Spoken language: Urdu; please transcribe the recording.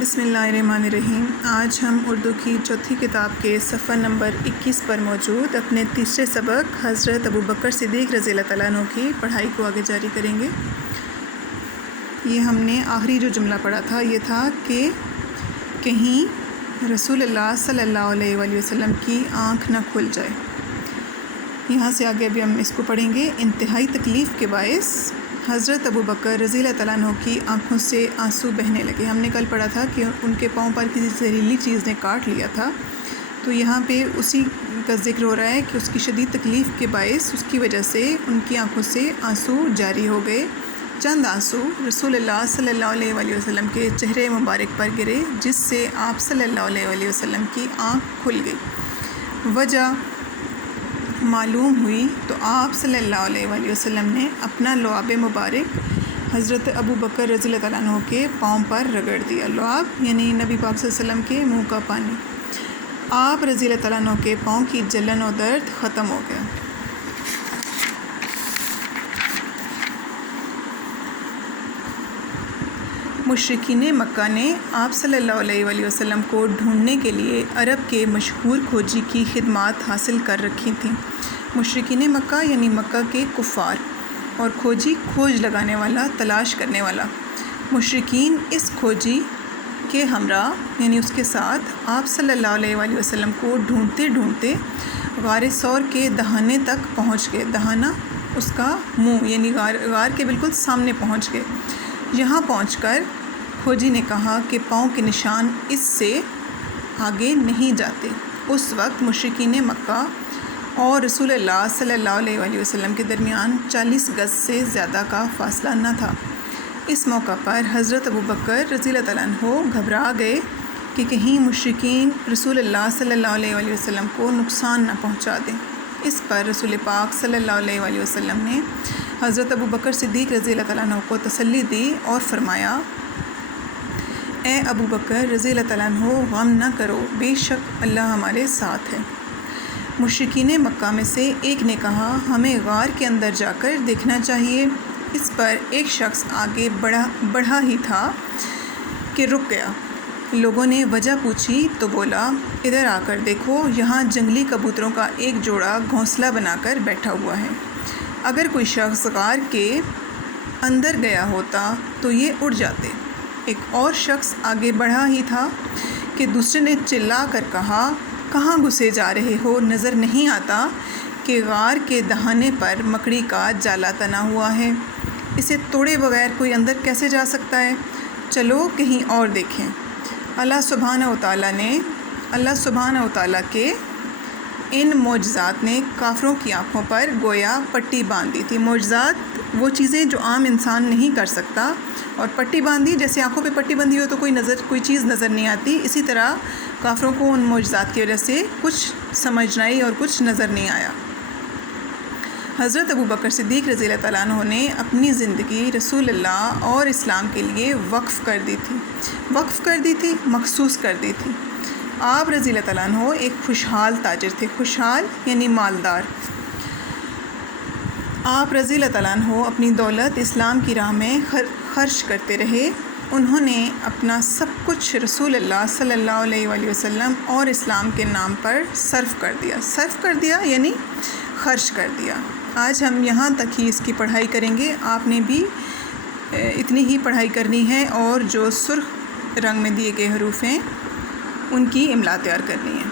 بسم اللہ الرحمن الرحیم۔ آج ہم اردو کی چوتھی کتاب کے صفحہ نمبر 21 پر موجود اپنے تیسرے سبق حضرت ابوبکر صدیق رضی اللہ تعالیٰ عنہ کی پڑھائی کو آگے جاری کریں گے۔ یہ ہم نے آخری جو جملہ پڑھا تھا یہ تھا کہ کہیں رسول اللہ صلی اللہ علیہ وآلہ وسلم کی آنکھ نہ کھل جائے۔ یہاں سے آگے ابھی ہم اس کو پڑھیں گے۔ انتہائی تکلیف کے باعث حضرت ابوبکر رضی اللہ تعالیٰ عنہ کی آنکھوں سے آنسو بہنے لگے۔ ہم نے کل پڑھا تھا کہ ان کے پاؤں پر کسی زہریلی چیز نے کاٹ لیا تھا، تو یہاں پہ اسی کا ذکر ہو رہا ہے کہ اس کی شدید تکلیف کے باعث اس کی وجہ سے ان کی آنکھوں سے آنسو جاری ہو گئے۔ چند آنسو رسول اللہ صلی اللہ علیہ وآلہ وسلم کے چہرے مبارک پر گرے، جس سے آپ صلی اللہ علیہ وآلہ وسلم کی آنکھ کھل گئی۔ وجہ معلوم ہوئی تو آپ صلی اللہ علیہ وآلہ وسلم نے اپنا لعاب مبارک حضرت ابوبکر رضی اللہ تعالیٰ عنہ کے پاؤں پر رگڑ دیا۔ لعاب یعنی نبی پاک صلی اللہ علیہ وسلم کے منہ کا پانی۔ آپ رضی اللہ تعالیٰ عنہ کے پاؤں کی جلن و درد ختم ہو گیا۔ مشرکین مکہ نے آپ صلی اللہ علیہ وآلہ وسلم کو ڈھونڈنے کے لیے عرب کے مشہور کھوجی کی خدمات حاصل کر رکھی تھیں۔ مشرکین مکہ یعنی مکہ کے کفار، اور کھوجی کھوج لگانے والا، تلاش کرنے والا۔ مشرکین اس کھوجی کے ہمراہ یعنی اس کے ساتھ آپ صلی اللہ علیہ وآلہ وسلم کو ڈھونڈتے ڈھونڈتے غار ثور کے دہانے تک پہنچ گئے۔ دہانہ اس کا منہ یعنی غار کے بالکل سامنے پہنچ گئے۔ یہاں پہنچ کر کھوجی نے کہا کہ پاؤں کے نشان اس سے آگے نہیں جاتے۔ اس وقت مشرکین مکہ اور رسول اللہ صلی اللہ علیہ وآلہ وسلم کے درمیان 40 گز سے زیادہ کا فاصلہ نہ تھا۔ اس موقع پر حضرت ابوبکر رضی اللہ تعالیٰ عنہ گھبرا گئے کہ کہیں مشرکین رسول اللہ صلی اللہ علیہ وآلہ وسلم کو نقصان نہ پہنچا دیں۔ اس پر رسول پاک صلی اللہ علیہ وآلہ وسلم نے حضرت ابوبکر صدیق رضی اللہ تعالیٰ عنہ کو تسلی دی اور فرمایا، اے ابوبکر رضی اللہ تعالیٰ عنہ، غم نہ کرو، بے شک اللہ ہمارے ساتھ ہے۔ مشرکین مکہ میں سے ایک نے کہا، ہمیں غار کے اندر جا کر دیکھنا چاہیے۔ اس پر ایک شخص آگے بڑھا ہی تھا کہ رک گیا۔ لوگوں نے وجہ پوچھی تو بولا، ادھر آ کر دیکھو، یہاں جنگلی کبوتروں کا ایک جوڑا گھونسلہ بنا کر بیٹھا ہوا ہے۔ اگر کوئی شخص غار کے اندر گیا ہوتا تو یہ اڑ جاتے۔ ایک اور شخص آگے بڑھا ہی تھا کہ دوسرے نے چلا کر کہا، کہاں گھسے جا رہے ہو؟ نظر نہیں آتا کہ غار کے دہانے پر مکڑی کا جالا تنا ہوا ہے؟ اسے توڑے بغیر کوئی اندر کیسے جا سکتا ہے؟ چلو کہیں اور دیکھیں۔ اللہ سبحانہ و تعالیٰ کے ان معجزات نے کافروں کی آنکھوں پر گویا پٹی باندھ دی تھی۔ معجزات وہ چیزیں جو عام انسان نہیں کر سکتا، اور پٹی باندھی جیسے آنکھوں پہ پٹی بندھی ہو تو کوئی چیز نظر نہیں آتی، اسی طرح کافروں کو ان معجزات کی وجہ سے کچھ سمجھ نہ آئی اور کچھ نظر نہیں آیا۔ حضرت ابوبکر صدیق رضی اللہ تعالیٰ عنہ نے اپنی زندگی رسول اللہ اور اسلام کے لیے وقف کر دی تھی، مخصوص کر دی تھی۔ آپ رضی اللہ تعالیٰ عنہ ایک خوشحال تاجر تھے۔ خوشحال یعنی مالدار۔ آپ رضی اللہ تعالیٰ عنہ اپنی دولت اسلام کی راہ میں خرچ کرتے رہے۔ انہوں نے اپنا سب کچھ رسول اللہ صلی اللہ علیہ وآلہ وسلم اور اسلام کے نام پر صرف کر دیا یعنی خرچ کر دیا۔ آج ہم یہاں تک ہی اس کی پڑھائی کریں گے۔ آپ نے بھی اتنی ہی پڑھائی کرنی ہے، اور جو سرخ رنگ میں دیے گئے حروف ہیں ان کی املا تیار کرنی ہے۔